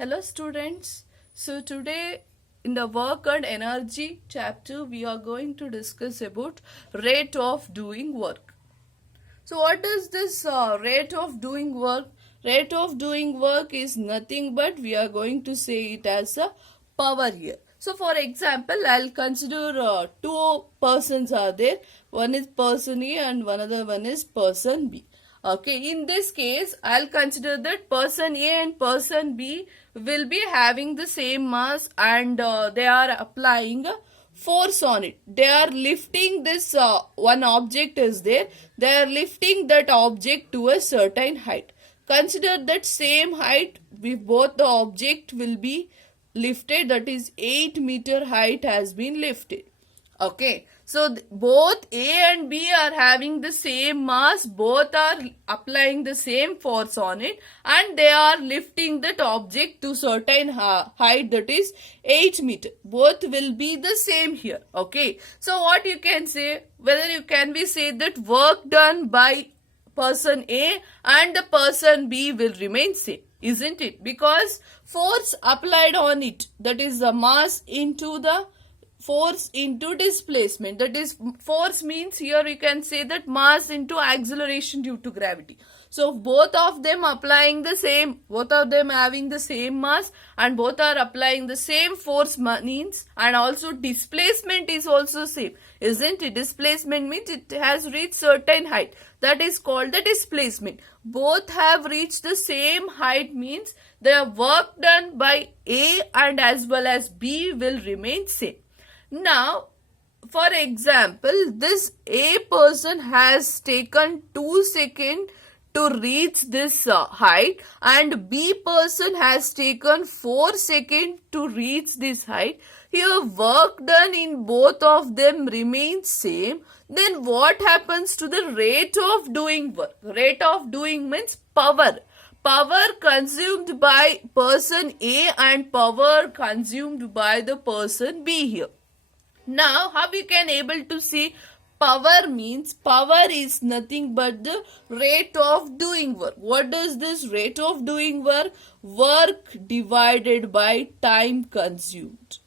Hello students. So today in the work and energy chapter we are going to discuss about rate of doing work. So what is this rate of doing work? Rate of doing work is nothing but we are going to say it as a power here. So for example, I'll consider two persons are there. One is person A and another one is person B. Okay, in this case, I'll consider that person A and person B will be having the same mass and they are applying a force on it. They are lifting this one object is there. They are lifting that object to a certain height. Consider that same height with both the object will be lifted, that is 8-meter height has been lifted. Okay, so both A and B are having the same mass, both are applying the same force on it and they are lifting that object to certain height, that is 8 meter. Both will be the same here. Okay, so what you can say, whether you can be say that work done by person A and the person B will remain same, isn't it? Because force applied on it, that is the mass into the force into displacement, that is force means here you can say that mass into acceleration due to gravity. So both of them applying the same, both of them having the same mass and both are applying the same force means, and also displacement is also same, isn't it? Displacement means it has reached certain height, that is called the displacement. Both have reached the same height means the work done by A and as well as B will remain same. Now, for example, this A person has taken 2 seconds to reach this height and B person has taken 4 seconds to reach this height. Here work done in both of them remains same. Then what happens to the rate of doing work? Rate of doing means power. Power consumed by person A and power consumed by the person B here. Now, how you can able to see power means? Power is nothing but the rate of doing work. What does this rate of doing work? Work divided by time consumed.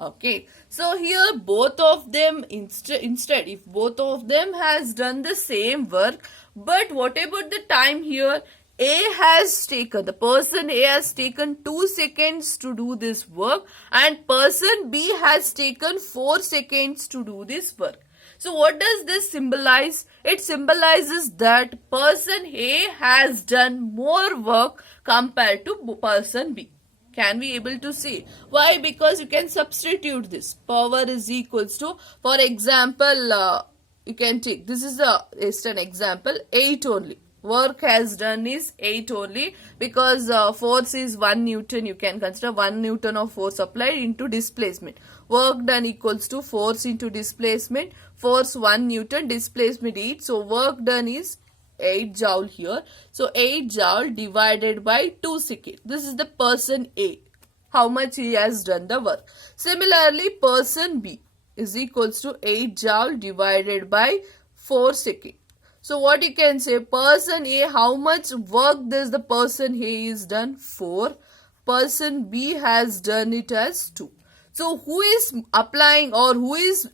Okay, so here both of them instead if both of them has done the same work, but what about the time here? A has taken, the person A has taken 2 seconds to do this work and person B has taken 4 seconds to do this work. So what does this symbolize? It symbolizes that person A has done more work compared to person B. Can we able to see? Why? Because you can substitute this. Power is equals to, for example, you can take, this is just an example, 8 only. Work has done is 8 only because force is 1 Newton. You can consider 1 Newton of force applied into displacement. Work done equals to force into displacement. Force 1 Newton, displacement 8. So work done is 8 joule here. So 8 joule divided by 2 seconds. This is the person A. How much he has done the work. Similarly, person B is equals to 8 joule divided by 4 seconds. So what you can say, person A, how much work does the person A is done? 4. Person B has done it as 2. So who is applying or who is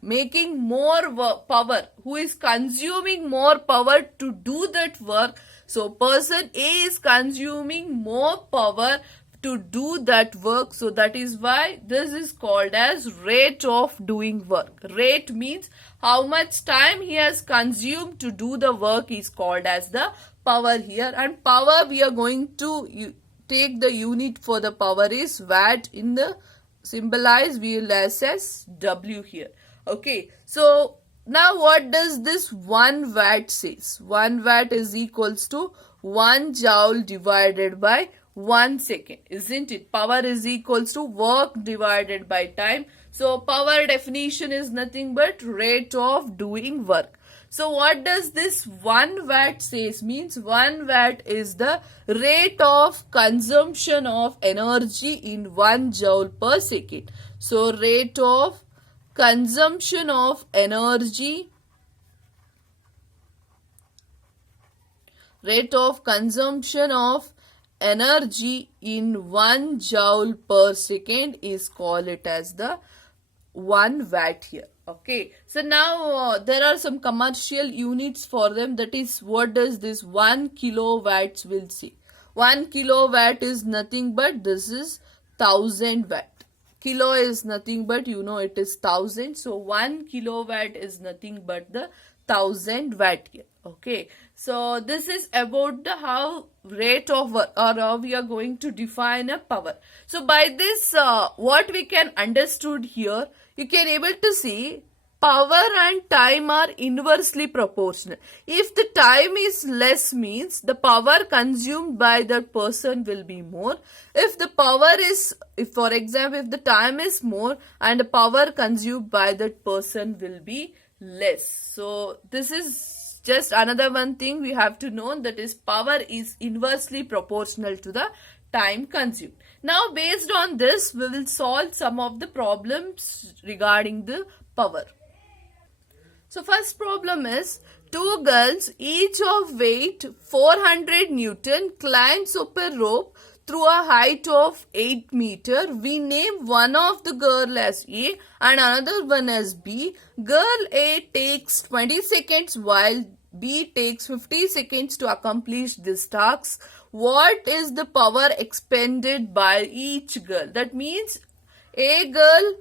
making more power? Who is consuming more power to do that work? So person A is consuming more power to do that work. So that is why this is called as rate of doing work. Rate means how much time he has consumed to do the work is called as the power here. And power, we are going to take the unit for the power is watt. In the symbolize we will as W here. Okay, so now what does this 1 watt says? 1 watt is equals to 1 joule divided by 1 second, isn't it? Power is equals to work divided by time. So power definition is nothing but rate of doing work. So what does this 1 watt says? Means 1 watt is the rate of consumption of energy in 1 joule per second. So rate of consumption of energy, rate of consumption of energy in 1 joule per second is called it as the 1 watt here. Okay, so now there are some commercial units for them. That is, what does this 1 kilowatts will say? 1 kilowatt is nothing but this is 1000 watt. Kilo is nothing but it is 1000. So 1 kilowatt is nothing but the 1000 watt here. Okay, so this is about the how rate of work or how we are going to define a power. So by this what we can understood here, you can able to see power and time are inversely proportional. If the time is less means the power consumed by that person will be more. If the power is, if for example, if the time is more and the power consumed by that person will be less. So this is just another one thing we have to know, that is power is inversely proportional to the time consumed. Now based on this we will solve some of the problems regarding the power. So first problem is, two girls each of weight 400 Newton climbs up a rope through a height of 8 meter. We name one of the girl as A and another one as B. Girl A takes 20 seconds while B takes 50 seconds to accomplish this task. What is the power expended by each girl? That means A girl,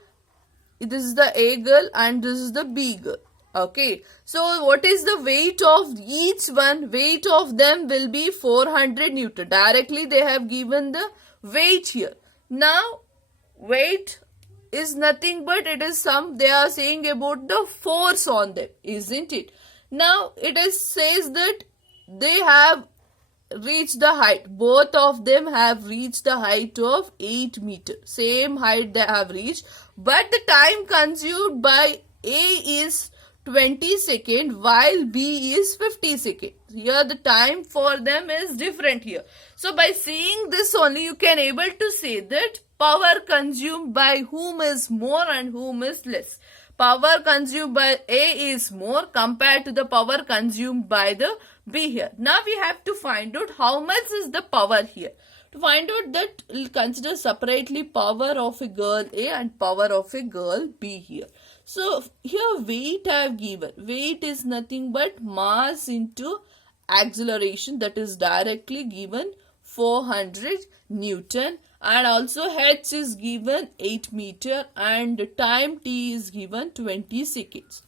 this is the A girl and this is the B girl. Okay, so what is the weight of each one? Weight of them will be 400 Newton. Directly they have given the weight here. Now weight is nothing but it is some, they are saying about the force on them, isn't it? Now it is says that they have reached the height. Both of them have reached the height of 8 meters. Same height they have reached. But the time consumed by A is 20 seconds while B is 50 seconds. Here the time for them is different here. So by seeing this only you can able to say that power consumed by whom is more and whom is less. Power consumed by A is more compared to the power consumed by the B here. Now we have to find out how much is the power here. To find out that, we'll consider separately power of a girl A and power of a girl B here. So here weight I have given. Weight is nothing but mass into acceleration, that is directly given 400 Newton, and also h is given 8 meter and time t is given 20 seconds.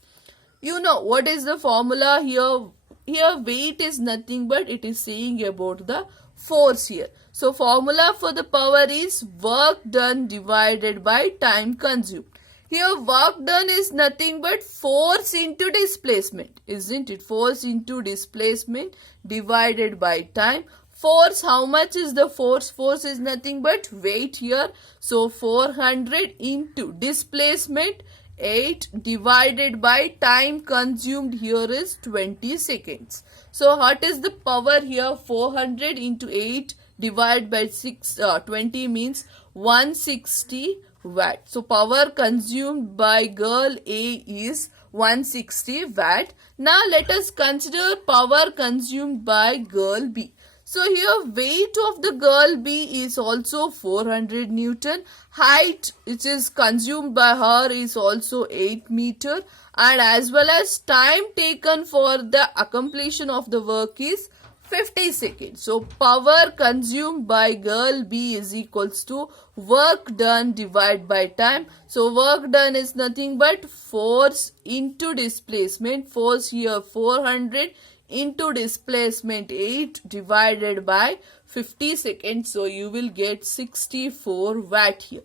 You know what is the formula here? Here weight is nothing but it is saying about the force here. So formula for the power is work done divided by time consumed. Here work done is nothing but force into displacement, isn't it? Force into displacement divided by time. Force, how much is the force? Force is nothing but weight here. So 400 into displacement 8 divided by time consumed here is 20 seconds. So what is the power here? 400 into 8 divided by 20 means 160 watt. So power consumed by girl A is 160 watt. Now let us consider power consumed by girl B. So here weight of the girl B is also 400 Newton. Height which is consumed by her is also 8 meter. And as well as time taken for the accomplishment of the work is 50 seconds. So power consumed by girl B is equals to work done divided by time. So work done is nothing but force into displacement. Force here 400 into displacement 8 divided by 50 seconds. So you will get 64 watt here.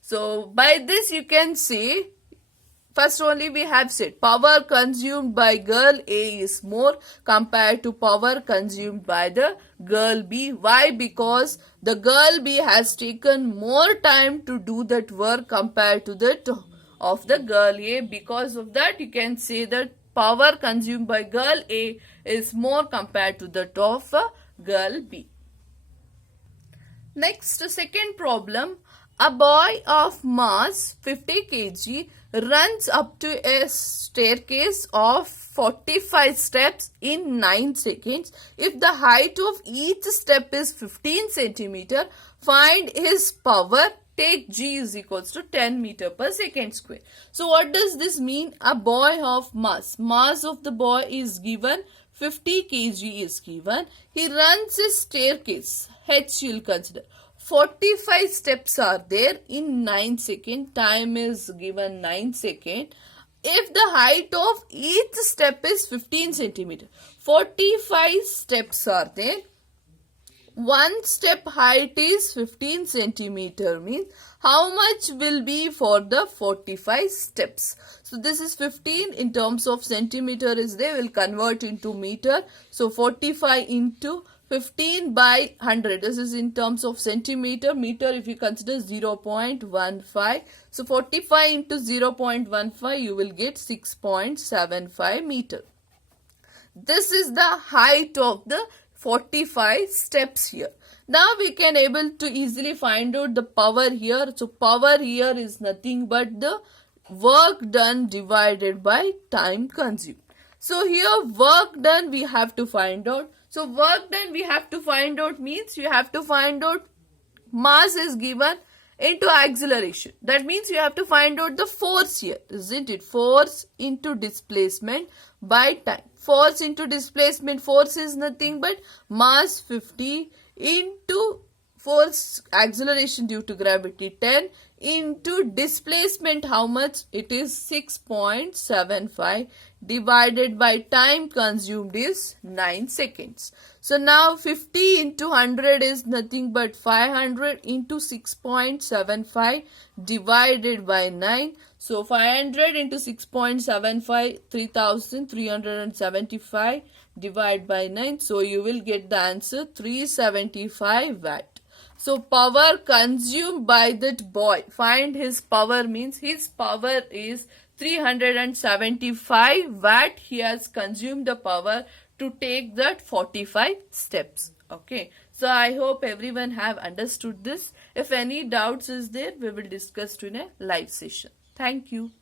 So by this you can say, first only we have said power consumed by girl A is more compared to power consumed by the girl B. Why? Because the girl B has taken more time to do that work compared to that of the girl A. Because of that you can say that power consumed by girl A is more compared to that of girl B. Next, second problem. A boy of mass 50 kg runs up to a staircase of 45 steps in 9 seconds. If the height of each step is 15 centimeter, find his power. Take G is equals to 10 meter per second square. So what does this mean? A boy of mass. Mass of the boy is given. 50 kg is given. He runs a staircase. H you will consider. 45 steps are there in 9 seconds. Time is given 9 seconds. If the height of each step is 15 centimeter, 45 steps are there. One step height is 15 centimeter means how much will be for the 45 steps. So this is 15 in terms of centimeter is there, will convert into meter. So 45 into 15 by 100. This is in terms of centimeter. Meter if you consider 0.15. So 45 into 0.15 you will get 6.75 meter. This is the height of the 45 steps here. Now we can able to easily find out the power here. So power here is nothing but the work done divided by time consumed. So here work done we have to find out. So work done we have to find out means you have to find out mass is given into acceleration. That means you have to find out the force here, isn't it? Force into displacement by time. Force into displacement, force is nothing but mass 50 into force acceleration due to gravity 10 into displacement how much? It is 6.75 divided by time consumed is 9 seconds. So now 50 into 100 is nothing but 500 into 6.75 divided by 9. So 500 into 6.75, 3375 divided by 9. So you will get the answer 375 watt. So power consumed by that boy. Find his power means his power is 375 watt. He has consumed the power to take that 45 steps. Okay. So I hope everyone have understood this. If any doubts is there, we will discuss in a live session. Thank you.